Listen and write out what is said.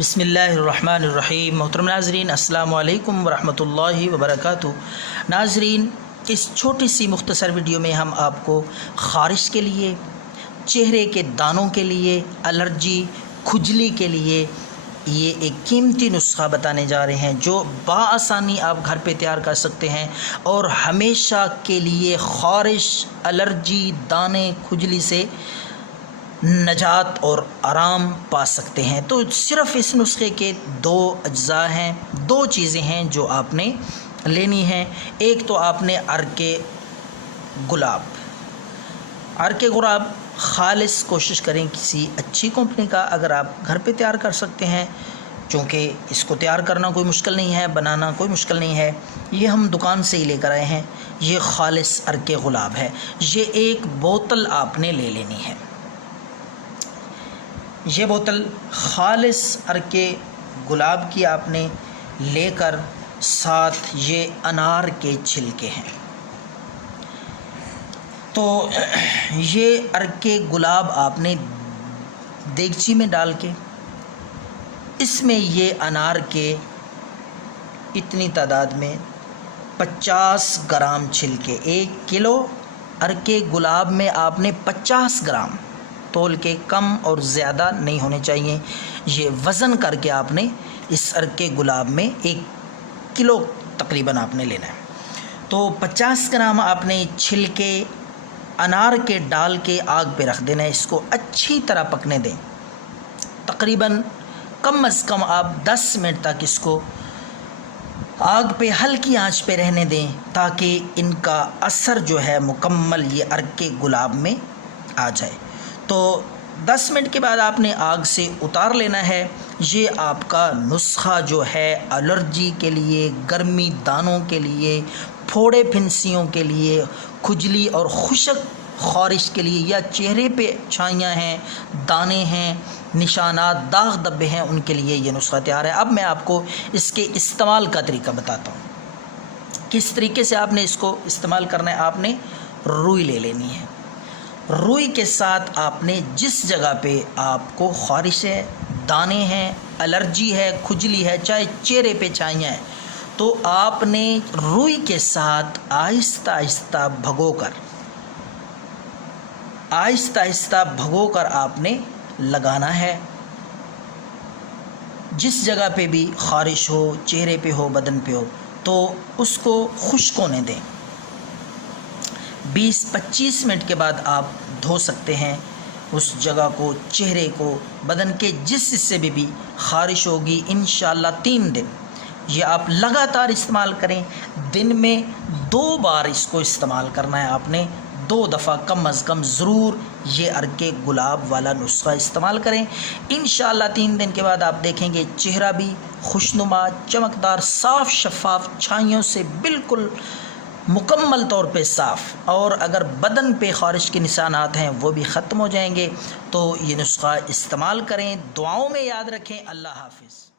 بسم اللہ الرحمن الرحیم۔ محترم ناظرین، السلام علیکم ورحمۃ اللہ وبرکاتہ۔ ناظرین، اس چھوٹی سی مختصر ویڈیو میں ہم آپ کو خارش کے لیے، چہرے کے دانوں کے لیے، الرجی، کھجلی کے لیے یہ ایک قیمتی نسخہ بتانے جا رہے ہیں جو بآسانی آپ گھر پہ تیار کر سکتے ہیں اور ہمیشہ کے لیے خارش، الرجی، دانے، کھجلی سے نجات اور آرام پا سکتے ہیں۔ تو صرف اس نسخے کے دو اجزاء ہیں، دو چیزیں ہیں جو آپ نے لینی ہیں۔ ایک تو آپ نے عرق گلاب خالص کوشش کریں کسی اچھی کمپنی کا، اگر آپ گھر پہ تیار کر سکتے ہیں، چونکہ اس کو تیار کرنا کوئی مشکل نہیں ہے، بنانا کوئی مشکل نہیں ہے۔ یہ ہم دکان سے ہی لے کر آئے ہیں۔ یہ خالص عرق گلاب ہے۔ یہ ایک بوتل آپ نے لے لینی ہے۔ یہ بوتل خالص عرق گلاب کی آپ نے لے کر ساتھ یہ انار کے چھلکے ہیں۔ تو یہ عرق گلاب آپ نے دیگچی میں ڈال کے اس میں یہ انار کے اتنی تعداد میں 50 گرام چھلکے، 1 کلو عرق گلاب میں آپ نے 50 گرام تول کے، کم اور زیادہ نہیں ہونے چاہیے۔ یہ وزن کر کے آپ نے اس عرق گلاب میں 1 کلو تقریباً آپ نے لینا ہے۔ تو 50 گرام آپ نے چھلکے انار کے ڈال کے آگ پہ رکھ دینا ہے۔ اس کو اچھی طرح پکنے دیں، تقریباً کم از کم آپ 10 منٹ تک اس کو آگ پہ ہلکی آنچ پہ رہنے دیں تاکہ ان کا اثر جو ہے مکمل یہ عرق گلاب میں آ جائے۔ تو 10 منٹ کے بعد آپ نے آگ سے اتار لینا ہے۔ یہ آپ کا نسخہ جو ہے الرجی کے لیے، گرمی دانوں کے لیے، پھوڑے پھنسیوں کے لیے، کھجلی اور خشک خارش کے لیے، یا چہرے پہ چھائیاں ہیں، دانے ہیں، نشانات، داغ دبے ہیں، ان کے لیے یہ نسخہ تیار ہے۔ اب میں آپ کو اس کے استعمال کا طریقہ بتاتا ہوں۔ کس طریقے سے آپ نے اس کو استعمال کرنا ہے۔ آپ نے روئی لے لینی ہے۔ روئی کے ساتھ آپ نے جس جگہ پہ آپ کو خارش ہے، دانے ہیں، الرجی ہے، کھجلی ہے، چاہے چہرے پہ چھائیاں ہیں، تو آپ نے روئی کے ساتھ آہستہ آہستہ بھگو کر آپ نے لگانا ہے۔ جس جگہ پہ بھی خارش ہو، چہرے پہ ہو، بدن پہ ہو، تو اس کو خشک ہونے دیں۔ 20-25 منٹ کے بعد آپ دھو سکتے ہیں اس جگہ کو، چہرے کو، بدن کے جس حصے میں بھی خارش ہوگی۔ انشاءاللہ 3 دن یہ آپ لگاتار استعمال کریں۔ دن میں 2 بار اس کو استعمال کرنا ہے۔ آپ نے 2 دفعہ کم از کم ضرور یہ عرق گلاب والا نسخہ استعمال کریں۔ انشاءاللہ 3 دن کے بعد آپ دیکھیں گے چہرہ بھی خوشنما، چمکدار، صاف شفاف، چھائیوں سے بالکل مکمل طور پہ صاف، اور اگر بدن پہ خارش کے نشانات ہیں وہ بھی ختم ہو جائیں گے۔ تو یہ نسخہ استعمال کریں، دعاؤں میں یاد رکھیں۔ اللہ حافظ۔